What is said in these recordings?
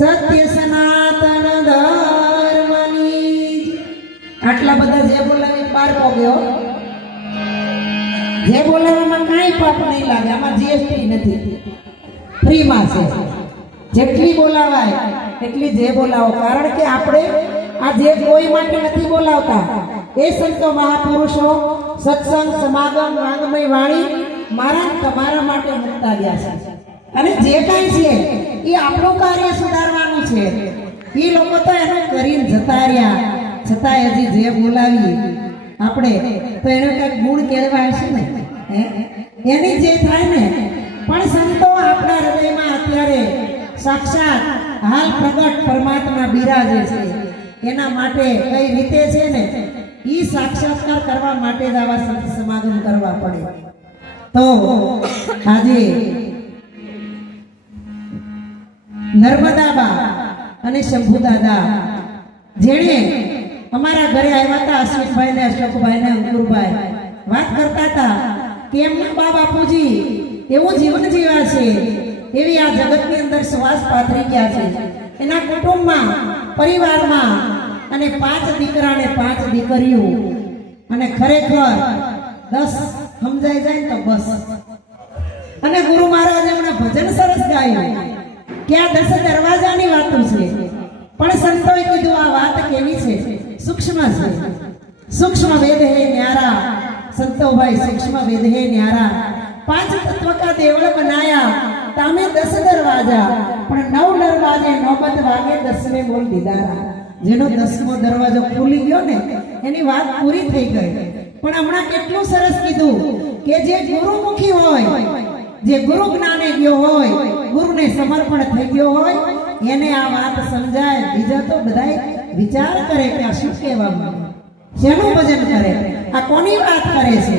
સત્ય સનાતન ધર્મની આટલા બધા જે બોલાવે પાર પોગ્યો જે બોલાવવામાં કાંઈ પાપ નહીં લાગે આમાં જીએસટી નથી ફ્રીમાં છે જેટલી બોલાવાય એટલી જે બોલાવો કારણ કે આપણે આ જે કોઈ માટે નથી બોલાવતા એ સંતો મહાપુરુષો સત્સંગ સમાગમ વાંગમય વાણી મારા તમારા માટે મુકતા ગયા છે અને જે કાંઈ છે એ આપણું કાર્ય સુધારવાનું છે એ લોકો તો એનું કરીને જતા રહ્યા છતાંય હજી જે બોલાવી આપણે તો એનો કંઈક ગુણ કહેવાય છે ને એની જે થાય ને પણ સંતો આપણા હૃદયમાં અત્યારે સાક્ષાત હાલ પ્રગટ પરમાત્મા બિરાજે છે એના માટે કઈ રીતે છે ને એ સાક્ષાત્કાર કરવા માટે જ આવા સંત સમાગમ કરવા પડે તો આજે નર્મદાબા અને શંભુદાદા જેણે અમારા ઘરે આવ્યા હતા અશ્વિનભાઈ ને અશોકભાઈ ને અંકુરભાઈ વાત કરતા હતા કે એમના બા બાપુજી એવું જીવન જીવ્યા છે એવી આ જગતની અંદર શ્વાસ પાથરી ગયા છે એના કુટુંબમાં પરિવારમાં અને 5 દીકરા ને 5 દીકરીઓ અને ખરેખર 10 સમજાઈ જાય તો બસ અને ગુરુ મહારાજ એમણે ભજન સરસ ગાયું કે આ 10 દરવાજાની વાતો છે પણ સંતોએ કીધું આ વાત કેવી છે સૂક્ષ્મ છે સૂક્ષ્મ વેદ હે ન્યારા સંતોભાઈ સૂક્ષ્મ વેદ હે ન્યારા 5 તત્વ કા દેવળ બનાયા તામે 10 દરવાજા પણ 9 દરવાજે નોબત વાગે 10મે બોલ દીદારા જેનો 10મો દરવાજો ખુલી ગયો ને એની વાત પૂરી થઈ ગઈ પણ હમણાં કેટલું સરસ કીધું કે જે ગુરુમુખી હોય જે ગુરુ જ્ઞાને ગયો હોય ગુરુને સમર્પણ થઈ ગયો હોય એને આ વાત સમજાય બીજા તો બધાય વિચાર કરે કે આ શું કહેવામાં શેનું ભજન કરે આ કોની વાત કરે છે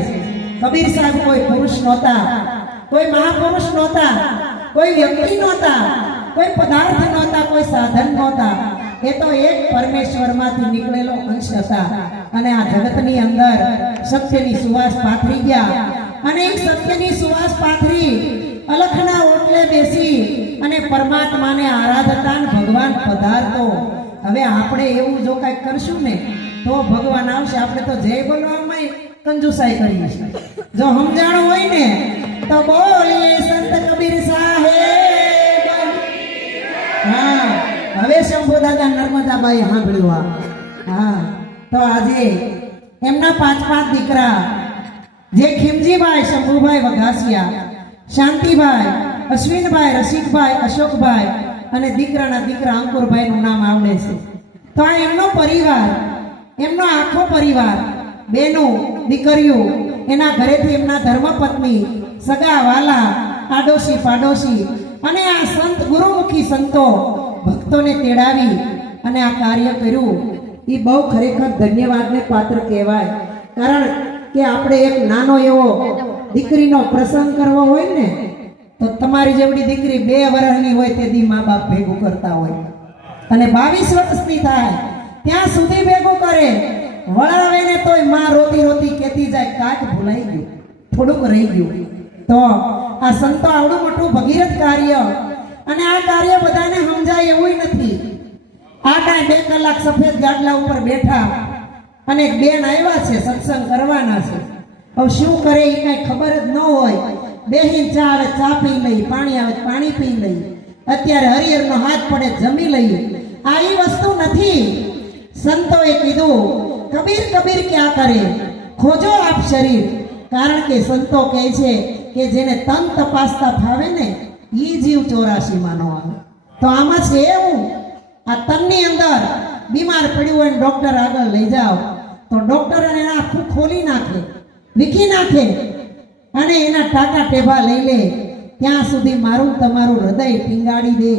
કબીર સાહેબ કોઈ પુરુષ નહોતા કોઈ મહાપુરુષ નહોતા કોઈ વ્યક્તિ નહોતા કોઈ પદાર્થ નહોતા કોઈ સાધન નહોતા એ તો એક પરમેશ્વરમાંથી નીકળેલો અંશ હતા અને આ જગતની અંદર સત્યની સુવાસ પાથરી ગયા અને એ સત્યની સુવાસ પાથરી અલખના ઓટલે બેસી અને પરમાત્માને આરાધતા ભગવાન પધારતો હવે આપણે એવું જો કઈ કરશું ને તો ભગવાન આવશે આપણે તો જય બોલવામાં કંજુસાઈ કરીએ છીએ જો સમજાણું હોય ને તો બોલીએ સંત કબીર સાહેબ હા હવે શંભુદાદા નર્મદાબાઈ સાંભળ્યું હા તો આજે એમના 5 દીકરા જે ખીમજીભાઈ શંભુભાઈ વઘાસિયા શાંતિભાઈ અશ્વિનભાઈ રસિકભાઈ અશોકભાઈ અને દીકરાના દીકરા અંકુરભાઈ નું નામ આવડે છે તો આ એમનો પરિવાર એમનો આખો પરિવાર બેનો દીકરીઓ એના ઘરેથી એમના ધર્મપત્ની સગા વાલા આડોશી પાડોશી અને આ સંત ગુરુમુખી સંતો ભક્તોને તેડાવી અને આ કાર્ય કર્યું એ બહુ ખરેખર ધન્યવાદને પાત્ર કહેવાય કારણ કે આપણે એક નાનો એવો દીકરીનો પ્રસંગ કરવો હોય ને તો તમારી જેવડી દીકરી 2 વર્ષની હોય તેથી મા બાપ ભેગું કરતા હોય અને 22 વર્ષની થાય ત્યાં સુધી ભેગું કરે વળાવે ને તોય માં રોતી રોતી કહેતી જાય કાટ ભૂલાઈ ગયું થોડુંક રહી ગયું તો આ સંતો આવડું મોટું ભગીરથ કાર્ય અને આ કાર્ય બધાને સમજાય એવું નથી આ કાંઈ 2 કલાક સફેદ ગાડલા ઉપર બેઠા અને એક બેન આવ્યા છે સત્સંગ કરવાના છે હવે શું કરે એ કાંઈ ખબર જ ન હોય બેહીન ચા આવે ચા પી લઈ પાણી આવે પાણી પી લઈ અત્યારે હરિહરનો હાથ પડે જમી લઈએ આ એ વસ્તુ નથી સંતોએ કીધું કબીર કબીર ક્યાં કરે ખોજો આપ શરીર કારણ કે સંતો કહે છે કે જેને તન તપાસતા ફાવે ને એ જીવ 84 માં નો આવે તો આમાં છે એવું આ તનની અંદર બીમાર પડ્યું હોય ડોક્ટર આગળ લઈ જાઓ તો ડોક્ટર એને આખું ખોલી નાખે વીખી નાખે અને એના ટાટા ટેભા લઈ લે ત્યાં સુધી મારું તમારું હૃદય ટીંગાડી દે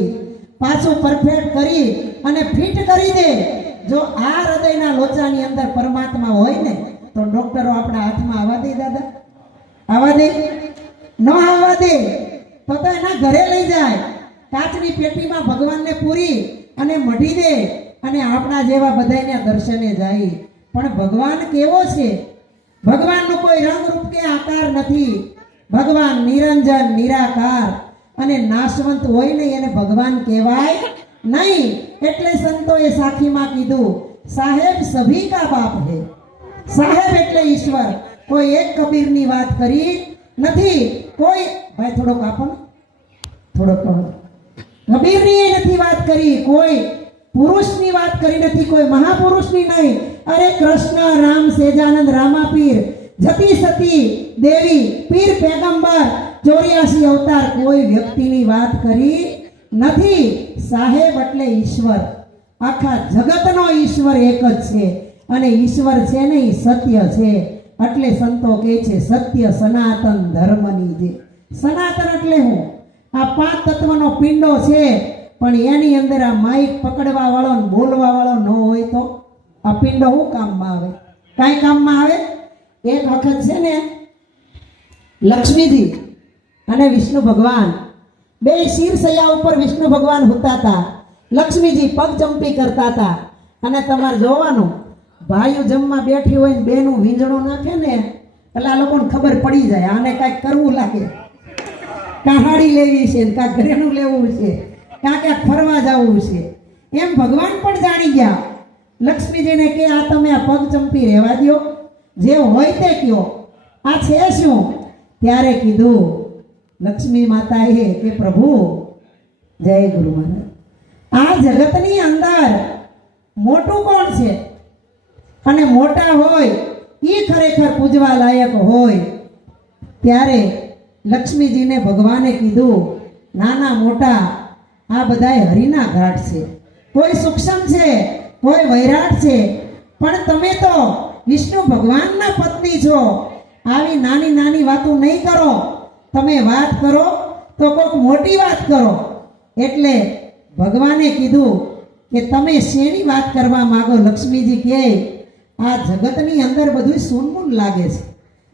પાછું પરફેક્ટ કરી અને ફિટ કરી દે જો આ હૃદયના લોચાની અંદર પરમાત્મા હોય ને તો ડોક્ટરો આપણા હાથમાં આવવા દે દાદા આવવા દે ન આવવા દે તો એના ઘરે લઈ જાય કાચની પેટીમાં ભગવાનને પૂરી અને મઢી દે અને આપણા જેવા બધાને દર્શને જાય પણ ભગવાન કેવો છે ભગવાનનો કોઈ રંગ રૂપ કે આકાર નથી ભગવાન નિરંજન નિરાકાર અને નાશવંત હોય ને એને ભગવાન કહેવાય નહીં. એટલે સંતોએ સાખીમાં કીધું, સાહેબ સભી કા બાપ હે. સાહેબ એટલે ઈશ્વર. કોઈ એક કબીરની વાત કરી નથી. કોઈ ભાઈ થોડોક આપો ને, થોડોક કબીરની નથી વાત કરી, કોઈ પુરુષની વાત કરી નથી, કોઈ મહાપુરુષની નહીં. અરે કૃષ્ણ, રામ, સેજાનંદ, રામાપીર, જતી સતી દેવી, પીર, પેગંબર, 84 અવતાર, કોઈ વ્યક્તિની વાત કરી નથી. સાહેબ એટલે ઈશ્વર. આખા જગતનો ઈશ્વર એક જ છે અને ઈશ્વર છે ને એ સત્ય છે. એટલે સંતો કહે છે સત્ય સનાતન ધર્મની જે. સનાતન એટલે હું આ 5 તત્વનો પિંડો છે, પણ એની અંદર આ માઇક પકડવા વાળો ને બોલવા વાળો ન હોય તો આ પિંડો શું કામમાં આવે? કાંઈ કામમાં આવે? એક વખત છે ને લક્ષ્મીજી અને વિષ્ણુ ભગવાન બે શીરસૈયા ઉપર વિષ્ણુ ભગવાન હોતા હતા. લક્ષ્મીજી પગ ચંપી કરતા હતા. અને તમારે જોવાનું, ભાઈઓ જમવા બેઠી હોય ને બેનું વીંજણું નાખે ને એટલે આ લોકોને ખબર પડી જાય આને કાંઈક કરવું લાગે. કહાડી લેવી છે, કાંઈક ઘરેણું લેવું છે, ક્યાંક ફરવા જવું છે. એમ ભગવાન પણ જાણી ગયા. લક્ષ્મીજીને કે આ તમે આ પગ ચંપી રહેવા દો, જે હોય તે કયો, આ છે શું? ત્યારે કીધું લક્ષ્મી માતાએ કે પ્રભુ જય ગુરુ મહારાજ, આ જગતની અંદર મોટું કોણ છે? અને મોટા હોય એ ખરેખર પૂજવા લાયક હોય. ત્યારે લક્ષ્મીજીને ભગવાને કીધું નાના મોટા આ બધાય હરિના ઘાટ છે. કોઈ સૂક્ષ્મ છે, કોઈ વૈરાટ છે, પણ તમે તો વિષ્ણુ ભગવાનના પત્ની છો. આવી નાની નાની વાતો નહીં કરો. તમે વાત કરો તો કોઈક મોટી વાત કરો. એટલે ભગવાને કીધું કે તમે શેની વાત કરવા માંગો? લક્ષ્મીજી કહે આ જગતની અંદર બધું સૂનમૂન લાગે છે,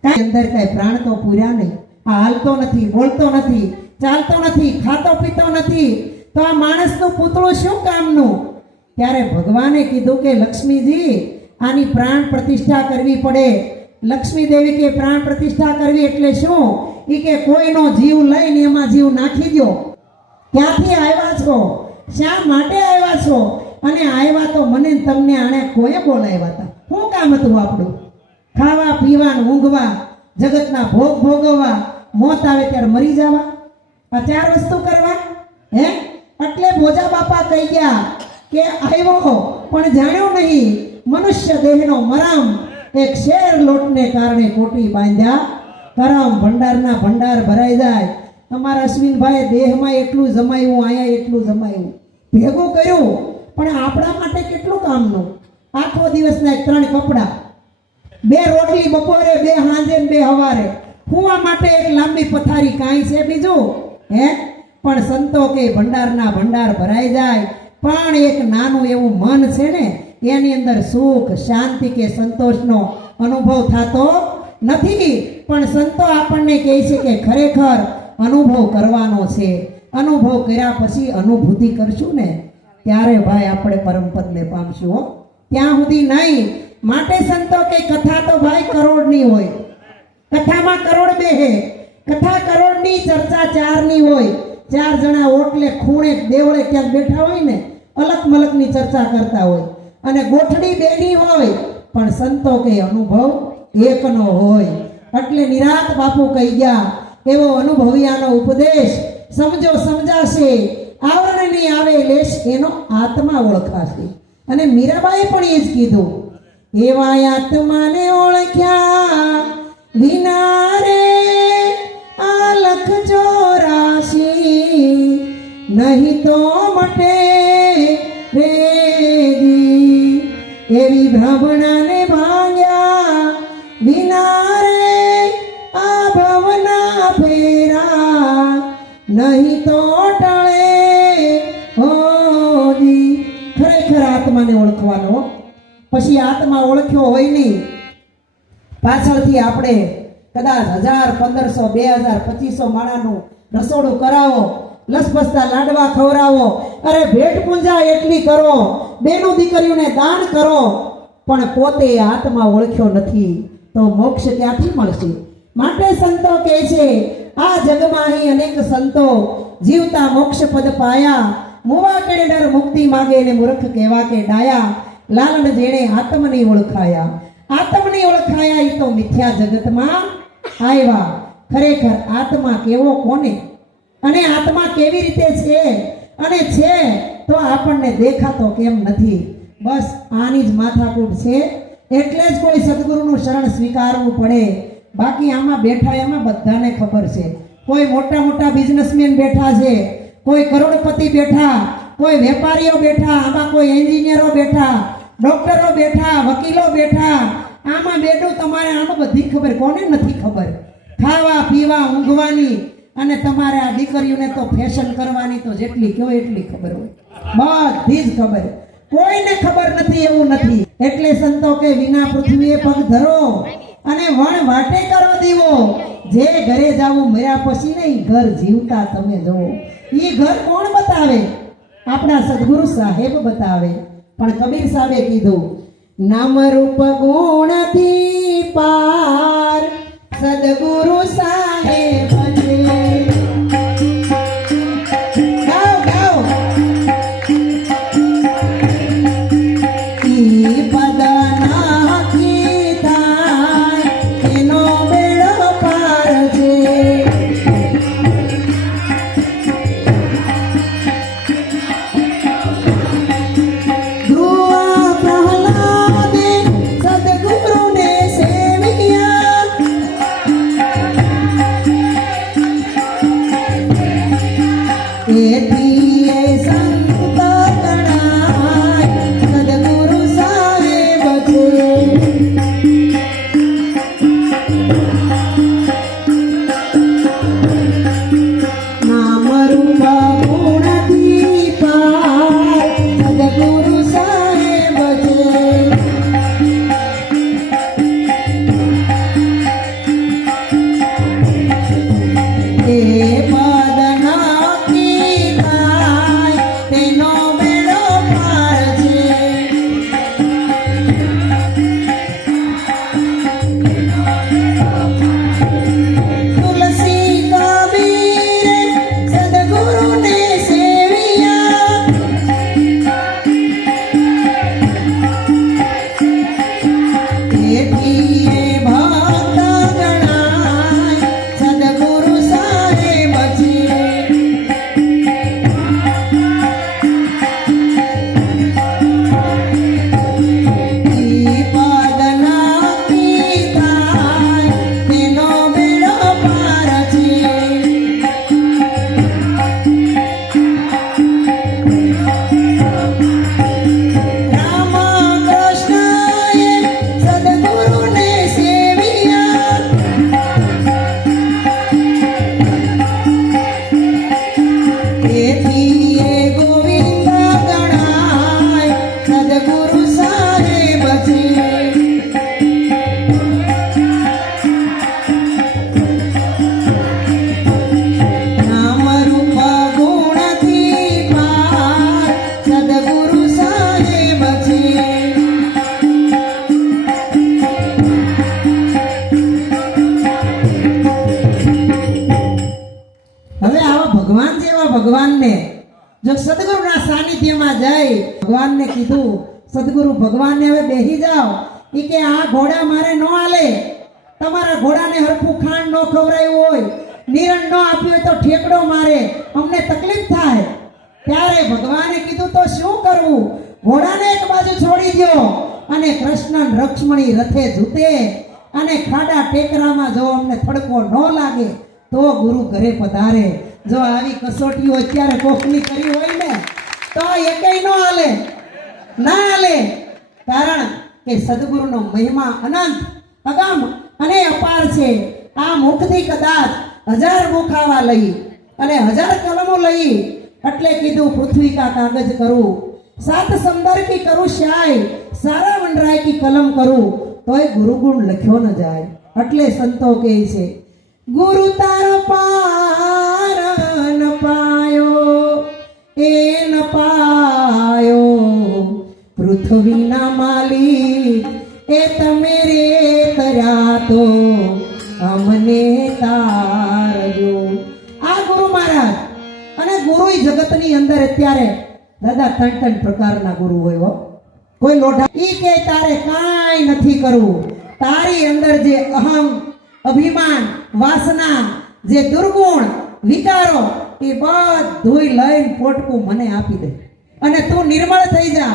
કાંઈ અંદર કાંઈ પ્રાણ તો પૂર્યા નહીં. આ હાલતો નથી, બોલતો નથી, ચાલતો નથી, ખાતો પીતો નથી, તો આ માણસનું પૂતળું શું કામનું? ત્યારે ભગવાને કીધું કે લક્ષ્મીજી આની પ્રાણ પ્રતિષ્ઠા કરવી પડે. લક્ષ્મી દેવી કે પ્રાણ પ્રતિષ્ઠા કરવી એટલે શું? એ કે કોઈનો જીવ લઈને એમાં જીવ નાખી દો. ક્યાંથી આવ્યા છો? શા માટે આવ્યા છો? અને આવ્યા તો મને તમને આને કોઈએ બોલાવ્યા હતા? શું કામ હતું આપણું? ખાવા પીવા ઊંઘવા, જગતના ભોગ ભોગવવા, મોત આવે ત્યારે મરી જવા, આ 4 વસ્તુ કરવા હે? એટલે ભોજા બાપા કહી ગયા કે આવ્યો પણ જાણ્યો નહીં મનુષ્ય દેહનો મરામ, એક શેર લોટને કારણે કોટી બાંધ્યા કરમ. ભંડારના ભંડાર ભરાઈ જાય. અમારા અશ્વિનભાઈ દેહમાં એટલું જમાયું, અહીંયા એટલું જમાયું, ભેગું કર્યું, પણ આપણા માટે કેટલું કામનું? આખો દિવસના 3 કપડાં, 2 રોટલી બપોરે, 2 સાંજે, 2 સવારે, હુવા માટે એક લાંબી પથારી, કાંઈ છે બીજું હે? પણ સંતો કે ભંડારના ભંડાર ભરાઈ જાય, પણ એક નાનું એવું મન છે ને એની અંદર સુખ, શાંતિ કે સંતોષનો અનુભવ થતો નથી. પણ સંતો આપણને કહે છે કે ખરેખર અનુભવ કરવાનો છે. અનુભવ કર્યા પછી અનુભૂતિ કરશું ને ત્યારે ભાઈ આપણે પરમપદને પામશું હો, ત્યાં સુધી નહીં. માટે સંતો કે કથા તો ભાઈ કરોડની હોય, કથામાં કરોડ બેહે. કથા કરોડની, ચર્ચા 4ની હોય. 4 જણા ઓટલે ખૂણે દેવળે ક્યાંક બેઠા હોય ને અલક મલકની ચર્ચા કરતા હોય, અને ગોઠડી 2ની હોય, પણ સંતો કે અનુભવ એકનો હોય. એટલે નિરાત બાપુ કહી ગયા એવો અનુભવિયાનો ઉપદેશ સમજો સમજાશે, આવરણની આવે લેશ એનો આત્મા ઓળખાશે. અને મીરાબાઈએ પણ એ જ કીધું, એવા આત્માને ઓળખ્યા વિના રે આ લખ 84 નહીં તો મટે રેદી. એવી ભ્રમણાને ભાંગ્યા વિના રે આ ભવના ફેરા નહીં તો ટળે હોજી. ખરેખર આત્માને ઓળખવાનો. પછી આત્મા ઓળખ્યો હોય નહીં, પાછળથી આપણે કદાચ 1000, 1500, 2000, 2500 માણાનું રસોડું કરાવો, લસપસતા લાડવા ખવડાવો, અરે ભેટ પૂંજા એટલી કરો, બેનું દીકરીઓને દાન કરો, પણ પોતે આત્મા ઓળખ્યો નથી તો મોક્ષ ક્યાંથી મળશે? માટે સંતો કહે છે આ જગમાં અહીં અનેક સંતો જીવતા મોક્ષ પદ પાયા મુવા કેડે ડર મુક્તિ માગે ને મૂર્ખ કહેવા કે ડાયા લાલન જેણે આત્મની ઓળખાયા આત્મની ઓળખાયા ઈ તો મિથ્યા જગતમાં આવ્યા ખરેખર આત્મા કેવો કોને અને આત્મા કેવી રીતે છે અને છે તો આપણને દેખાતો કેમ નથી બસ આની જ માથાકૂટ છે એટલે જ કોઈ સદગુરુનું શરણ સ્વીકારવું પડે બાકી આમાં બેઠા એમાં બધાને ખબર છે કોઈ મોટા મોટા બિઝનેસમેન બેઠા છે કોઈ કરોડપતિ બેઠા કોઈ વેપારીઓ બેઠા આમાં કોઈ એન્જિનિયરો બેઠા ડોક્ટરો બેઠા વકીલો બેઠા આમાં બેઠું તમારે આમાં બધી ખબર કોને નથી ખબર ખાવા પીવા ઊંઘવાની અને તમારે આ દીકરીઓને તો ફેશન કરવાની તો જેટલી કયો એટલી ખબર હોય બધી જ ખબર કોઈને ખબર નથી એવું નથી એટલે સંતો કે વિના પૃથ્વીએ પગ ધરો અને વણ વાટે કરો દીવો જે ઘરે જાવું મર્યા પછી ને ઈ ઘર જીવતા તમે જોવો ઈ ઘર કોણ બતાવે આપણા સદગુરુ સાહેબ બતાવે પણ કબીર સાહેબે કીધું નામ રૂપ ગુણથી પાર સદગુરુ સાહેબ છે ગાઓ ગાઓ ઈ પદ નાખી થાય એનો બેડો પાર છે ભગવાનને જો સદગુરુના સાનિધ્યમાં જઈ ભગવાનને કીધું સદગુરુ ભગવાનને હવે બેહી જાઓ ઈ કે આ ઘોડા મારે ન આલે તમારા ઘોડાને હરખું ખાંડ ન ખવરાયું હોય નિરણ ન આપ્યું હોય તો ઠેકડો મારે અમને તકલીફ થાય ત્યારે ભગવાને કીધું તો શું કરવું ઘોડાને એક બાજુ છોડી દો અને કૃષ્ણ લક્ષ્મણી રથે જૂતે અને ખાડા ટેકરામાં જો અમને થડકો ન લાગે તો ગુરુ ઘરે પધારે જો આવી કસોટીઓ અત્યારે કોકની કરી હોય ને તો એકેય નો હાલે ના હાલે કારણ કે સદગુરુનો મહિમા અનંત અગમ અને અપાર છે આ મુખથી કદાચ 1000 મુખ આવા લઈ અને 1000 કલમો લઈ એટલે કીધું પૃથ્વી કા કાગજ કરું સાત સમંદર કી કરું શાય સારા વનરાય કી કલમ કરું તોય ગુરુગુણ લખ્યો ન જાય એટલે સંતો કહે છે ગુરુ તારો પાર ન પાયો એ ન પાયો પૃથ્વીના માલિક એ તમે રે કર્યા તો અમને તારજો આ ગુરુ મહારાજ જગતની અંદર અત્યારે દાદા 3 પ્રકારના ગુરુ હોય હો. કોઈ લોઢા ઈ કે તારે કાંઈ નથી કરવું, તારી અંદર જે અહમ, અભિમાન, વાસના, જે દુર્ગુણ, વિકારો એ બધું લઈને પોટકું મને આપી દે અને તું નિર્મળ થઈ જા.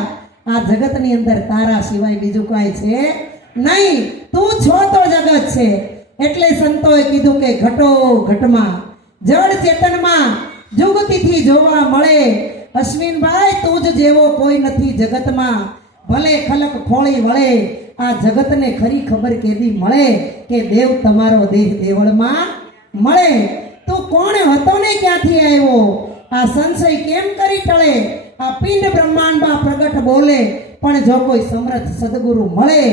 આ જગતની અંદર તારા સિવાય બીજું કાંઈ છે નહીં, તું છો તો જગત છે. એટલે સંતોએ કીધું કે ઘટો ઘટમાં જળ ચેતનમાં જુગતીથી જોવા મળે. અશ્વિનભાઈ તું જ જેવો કોઈ નથી જગતમાં, ભલે ખલક ખોળી વળે. આ જગતને ખરી ખબર કેદી મળે કે દેવ તમારો દેહ દેવળમાં મળે. તું કોણ હતો ને ક્યાંથી આવ્યો, આ સંશય કેમ કરી ટળે. આ પિંડ બ્રહ્માંડમાં પ્રગટ બોલે, પણ જો કોઈ સમર્થ સદગુરુ મળે,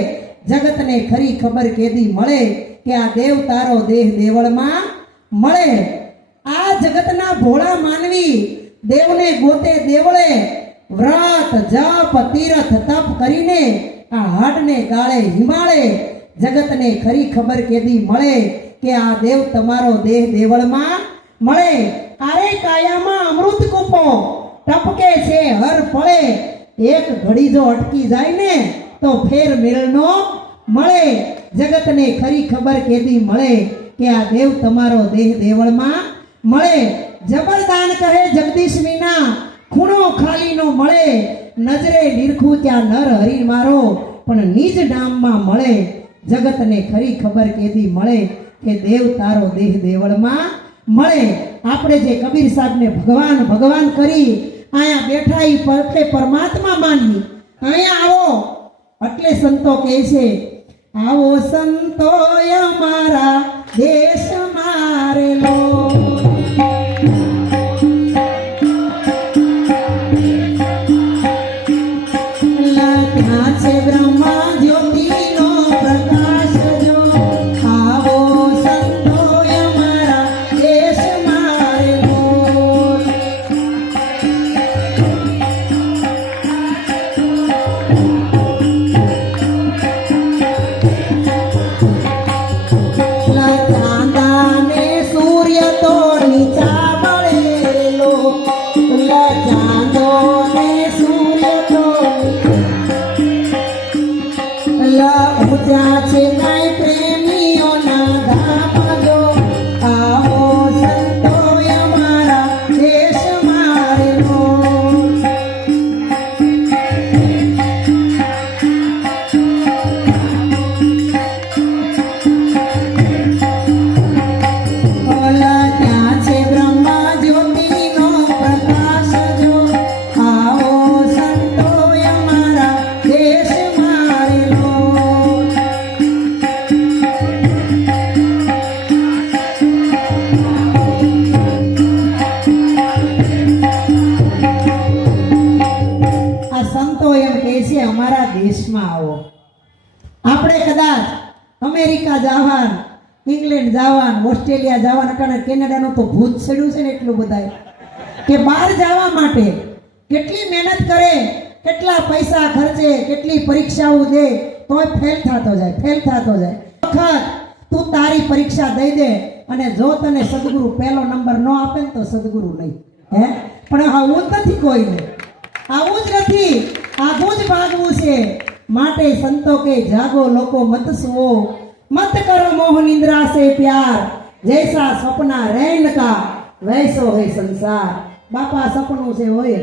જગતને ખરી ખબર કેદી મળે કે આ દેવ તારો દેહ દેવળમાં મળે. આ જગતના ભોળા માનવી દેવને ગોતે દેવળે, વ્રત જપ તીરથ તપ કરીને આ હાડને ગાળે હિમાળે. જગતને ખરી ખબર કેદી મળે કે આ દેવ તમારો દેહ દેવળમાં મળે. આરે કાયામાં અમૃત કૂપો ટપકે છે હર ફળે, એક ઘડી જો અટકી જાય ને તો ફેર મેળનો મળે. જગતને ખરી ખબર કેદી મળે કે આ દેવ તમારો દેહ દેવળમાં મળે. જબરદાન કહે જગદીશ વિના ખૂણો ખાલી નો મળે, નજરે નિરખું ત્યાં નર હરી મારો પણ નિજ નામમાં મળે. જગતને ખરી ખબર કેદી મળે કે દેવ તારો દેહ દેવળમાં મળે. આપણે જે કબીર સાહેબને ભગવાન ભગવાન કરી અહીંયા બેઠા ઈ એટલે પરમાત્મા માનવી. અહીંયા આવો એટલે સંતો કહે છે, આવો સંતો અમારા દેશ મારેલો. અમારા દેશમાં આવો. આપણે કદાચ અમેરિકા જવાન, ઇંગ્લેન્ડ જવાન, ઓસ્ટ્રેલિયા જવાન, અટાણે કેનેડાનું તો ભૂત ચડ્યું છે ને એટલું બધા કે બહાર જવા માટે કેટલી મહેનત કરે, કેટલા પૈસા ખર્ચે, કેટલી પરીક્ષાઓ દે તોય ફેલ થતો જાય. વખત તું તારી પરીક્ષા દઈ દે અને જો તને સદગુરુ પહેલો નંબર ન આપે ને તો સદગુરુ નહીં. પણ આવું જ નથી કોઈને, આવું જ નથી, આવું જ ભાગવું છે. માટે સંતો કે જાગો લોકો મત સુઓ, મત કરો મોહ નિંદ્રા સે પ્યાર, જૈસા સપના રૈન કા વૈસો હે સંસાર. બાપા સપનું છે હોય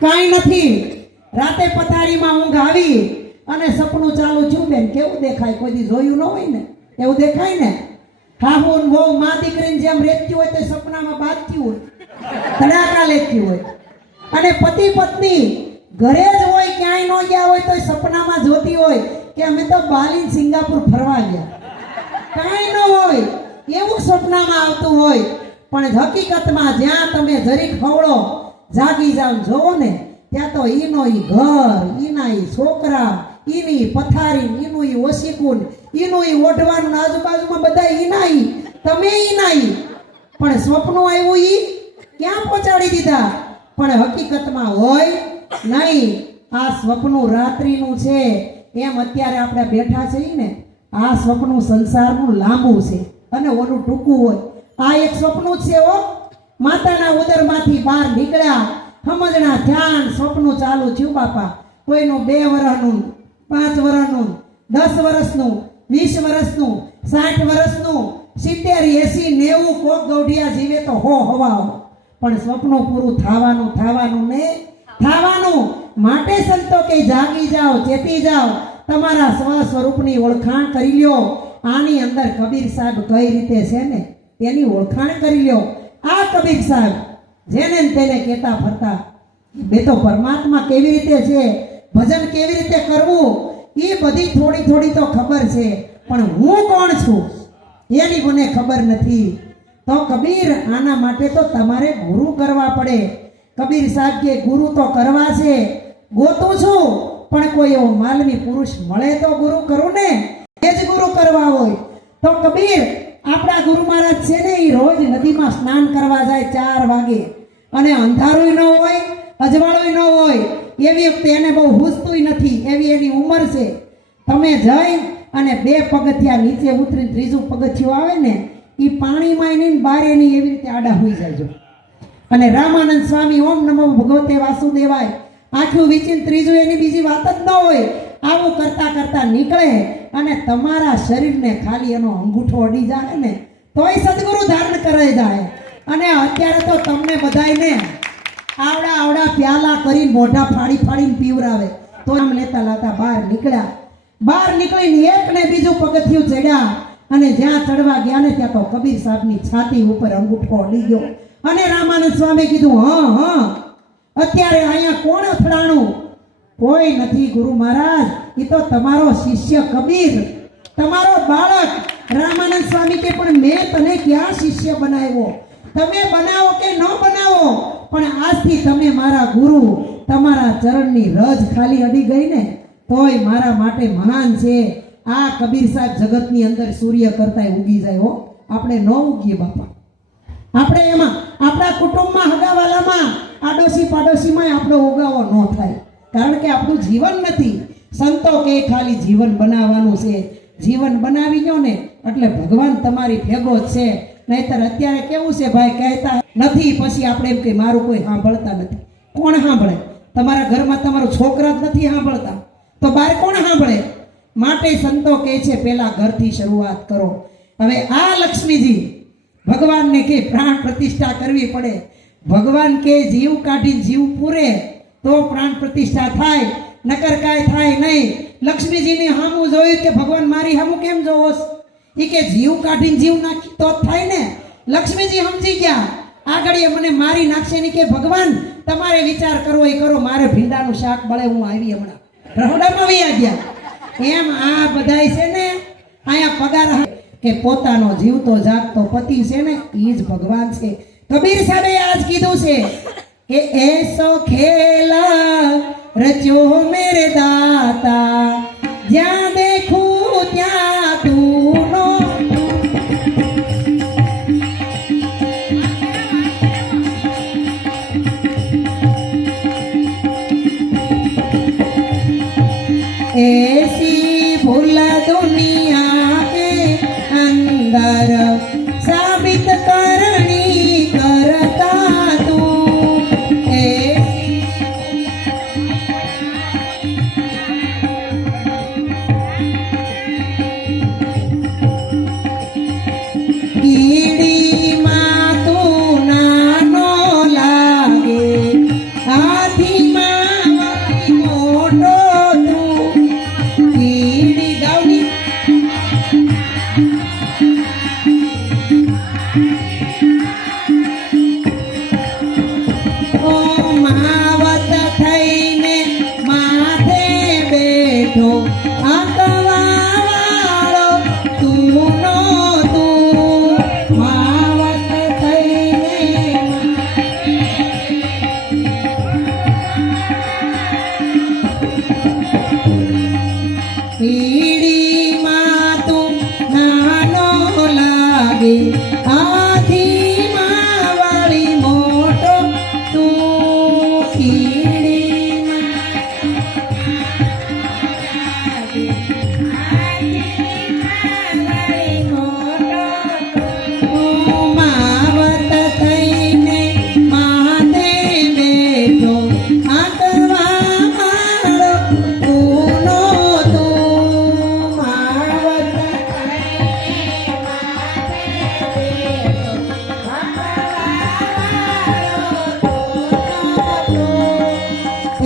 કાંઈ નથી. રાતે પથારીમાં ઊંઘ આવી અને સપનું ચાલુ થયું બેન, કેવું દેખાય? કોઈ દી જોયું ન હોય ને એવું દેખાય ને. હાહુ ને વહુ મા દીકરીને જેમ રહેતી હોય તો સપનામાં બાંધતી હોય, ધડાકા લેતી હોય. અને પતિ પત્ની ઘરે જ હોય, ક્યાંય ન ગયા હોય તો સપનામાં જોતી હોય કે અમે તો બાલી સિંગાપુર ફરવા ગયા. કાંઈ ન હોય એવું સપનામાં આવતું હોય. પણ હકીકતમાં જ્યાં તમે જરીક ખવડો જાગી જાવ જોવો ને ત્યાં તો ઈનો ઈ ઘર, ઈના ઈ છોકરા, ઈની પથારી, ઈનું ઈ ઓશીકુન, ઈનું ઈ ઓઢવાનું, આજુબાજુમાં બધા ઈના ઈ, તમે ઈના ઈ. પણ સ્વપ્નો આવ્યું ઈ ક્યાં પહોંચાડી દીધા? પણ હકીકતમાં હોય નહીં. આ સ્વપ્નું રાત્રિનું છે એમ અત્યારે આપણે બેઠા છીએ ને, આ સ્વપ્નું સંસારનું લાંબુ છે અને ઓલું ટૂંકું હોય. આ એક સ્વપ્નું છે હો, માતાના ઉદરમાંથી બહાર નીકળ્યા, સમજણા ધ્યાન સ્વપ્ન ચાલુ થયું બાપા. કોઈનું 2 વર્ષનું, 5 વર્ષનું, 10 વર્ષનું, 20 વર્ષનું, 60 વર્ષનું, 70, 80, 90 કોક ગૌઢિયા જીવે તો હો હવાઓ, પણ સ્વપ્ન પૂરું થવાનું ને થવાનું. માટે સંતો કે જાગી જાઓ, ચેતી જાઓ, તમારા સ્વસ્વરૂપની ઓળખાણ કરી લ્યો. આની અંદર કબીર સાહેબ કઈ રીતે છે ને એની ઓળખાણ કરી લ્યો. આ કબીર સાહેબ જેને તેને કહેતા ફરતા બે તો પરમાત્મા કેવી રીતે છે, ભજન કેવી રીતે કરવું, એ બધી થોડી તો ખબર છે, પણ હું કોણ છું એની મને ખબર નથી. તો કબીર આના માટે તો તમારે ગુરુ કરવા પડે. કબીર સાહેબ કે ગુરુ તો કરવા છે, ગોતું છું, પણ કોઈ એવો માલવી પુરુષ મળે તો ગુરુ કરું ને, એ જ ગુરુ કરવા હોય. તો કબીર આપણા ગુરુ મહારાજ છે ને, એ રોજ નદીમાં સ્નાન કરવા જાય 4 વાગે, અને અંધારું ન હોય, અજવાળું ન હોય, એવી વખતે એને બહુ હુસતું નથી, એવી એની ઉંમર છે. તમે જઈ અને 2 પગથિયા નીચે ઉતરી 3જું પગથિયું આવે ને, એ પાણીમાં એની બાર એની એવી રીતે આડા હોઈ જાય. અને રામાનંદ સ્વામી ઓમ નમો ભગવતે વાસુદેવાય આખું વિચિન 3જું એની બીજી વાત જ ન હોય. આવું કરતા નીકળે અને તમારા શરીરને ખાલી એનો અંગૂઠો અડી જાય ને તોય સદગુરુ ધારણ કરે જાય. અને અત્યારે તો તમને બધાયને આવડા પ્યાલા કરી મોઢા ફાડીને પીવરાવે. તો આમ લેતા બહાર નીકળીને 1 ને બીજું પગથિયું ચડ્યા, અને જ્યાં ચડવા ગયા ને ત્યાં તો કબીર સાહેબની છાતી ઉપર અંગૂઠો અડી ગયો. અને રામાનંદ સ્વામી કીધું, હા અત્યારે અહીંયા કોણ અથડાણું? કોઈ નથી ગુરુ મહારાજ, એ તો તમારો શિષ્ય કબીર, તમારો બાળક. રામાનંદ સ્વામી કે પણ મેં તને ક્યાં શિષ્ય બનાવ્યો? તમે બનાવો કે ન બનાવો, પણ આજથી તમે મારા ગુરુ, તમારા ચરણની રજ ખાલી અડી ગઈ ને તોય મારા માટે મહાન છે. આ કબીર સાહેબ જગતની અંદર સૂર્ય કરતાંય ઉગી જાય હો, આપણે ન ઉગીએ બાપા. આપણે એમાં આપણા કુટુંબમાં, હગાવાલામાં, આડોશી પાડોશીમાં આપણો ઉગાવો ન થાય, કારણ કે આપણું જીવન નથી. સંતો કે ખાલી જીવન બનાવવાનું છે, જીવન બનાવી ગયો ને એટલે ભગવાન તમારી ભેગો જ છે. નહીતર અત્યારે કેવું છે ભાઈ, કહેતા નથી, પછી આપણે એમ કે મારું કોઈ સાંભળતા નથી. કોણ સાંભળે? તમારા ઘરમાં તમારો છોકરા જ નથી સાંભળતા તો બહાર કોણ સાંભળે? માટે સંતો કહે છે પહેલા ઘરથી શરૂઆત કરો. હવે આ લક્ષ્મીજી ભગવાનને કે પ્રાણ પ્રતિષ્ઠા કરવી પડે. ભગવાન કે જીવ કાઢી જીવ પૂરે તો પ્રાણ પ્રતિષ્ઠા થાય, નકર કાંઈ થાય નહીં. લક્ષ્મીજીને હામું જોયું કે ભગવાન મારી હામું કેમ જોવોસ? એ કે જીવ કાઢીને જીવ નાખી તો થાય ને. લક્ષ્મીજી સમજી ગયા, આગળ એ મને મારી નાખશે ને કે ભગવાન તમારે વિચાર કરવો એ કરો, મારે ભીંડાનું શાક બળે, હું આવી હમણાં રહોડામાં વયા ગયા. એમ આ બધાય છે ને અહીંયા પગાર કે પોતાનો જીવતો જાગતો પતિ છે ને એ જ ભગવાન છે. કબીર સાહેબે આજ કીધું છે કે એસો ખેલા રચ્યો મેરે દાતા, જ્યાં દેખું ત્યાં તું નો. ऐसी भूल दुनिया के अंदर साबित करनी करता तू. कीड़ी माँ तू नानो लागे, आधी माँ मोटो तू. कीड़ी गावनी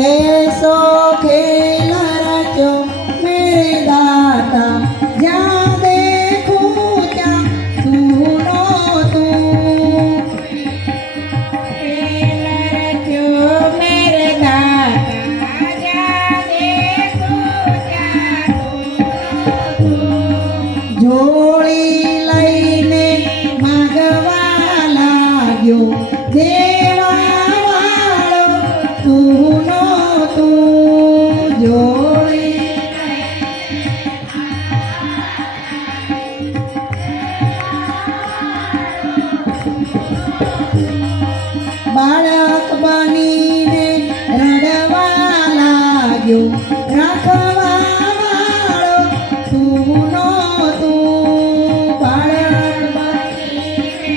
ऐसो खेल रचो मेरे दाता, जहाँ देखूं क्या तूनो तू। खेल रचो मेरे दाता, जहाँ देखूं क्या तूनो तू। जोड़ी लईने मागवा लाग्यो, देवा वाळो तूनो तू। जोड़ी બાળક બનીને રડવા લાગ્યો, રાખવા વાળો તૂનો તું। બાળક બનીને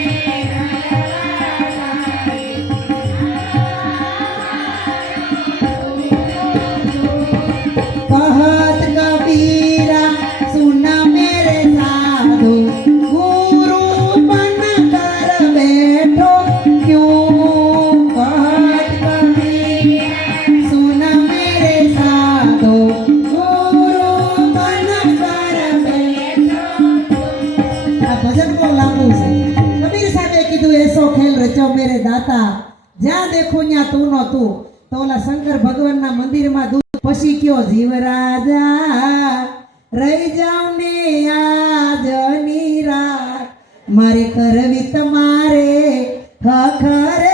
कहत कबीरा सुन मेरे साधु, गुरु बन कर बैठो क्यों। कहत कबीरा सुन मेरे साधु, गुरु बन कर बैठो। આ ભજન બહુ લાંબુ છે। કબીર સાહેબે કીધું એસો ખેલ રચો મેરે દાતા, જ્યાં દેખો ત્યાં તું નો તું। તો ઓલા શંકર ભગવાનના મંદિરમાં પછી કયો જીવ રાજા રહી જાઉં ને આજની રાત, મારે કરવી તમારે ખખર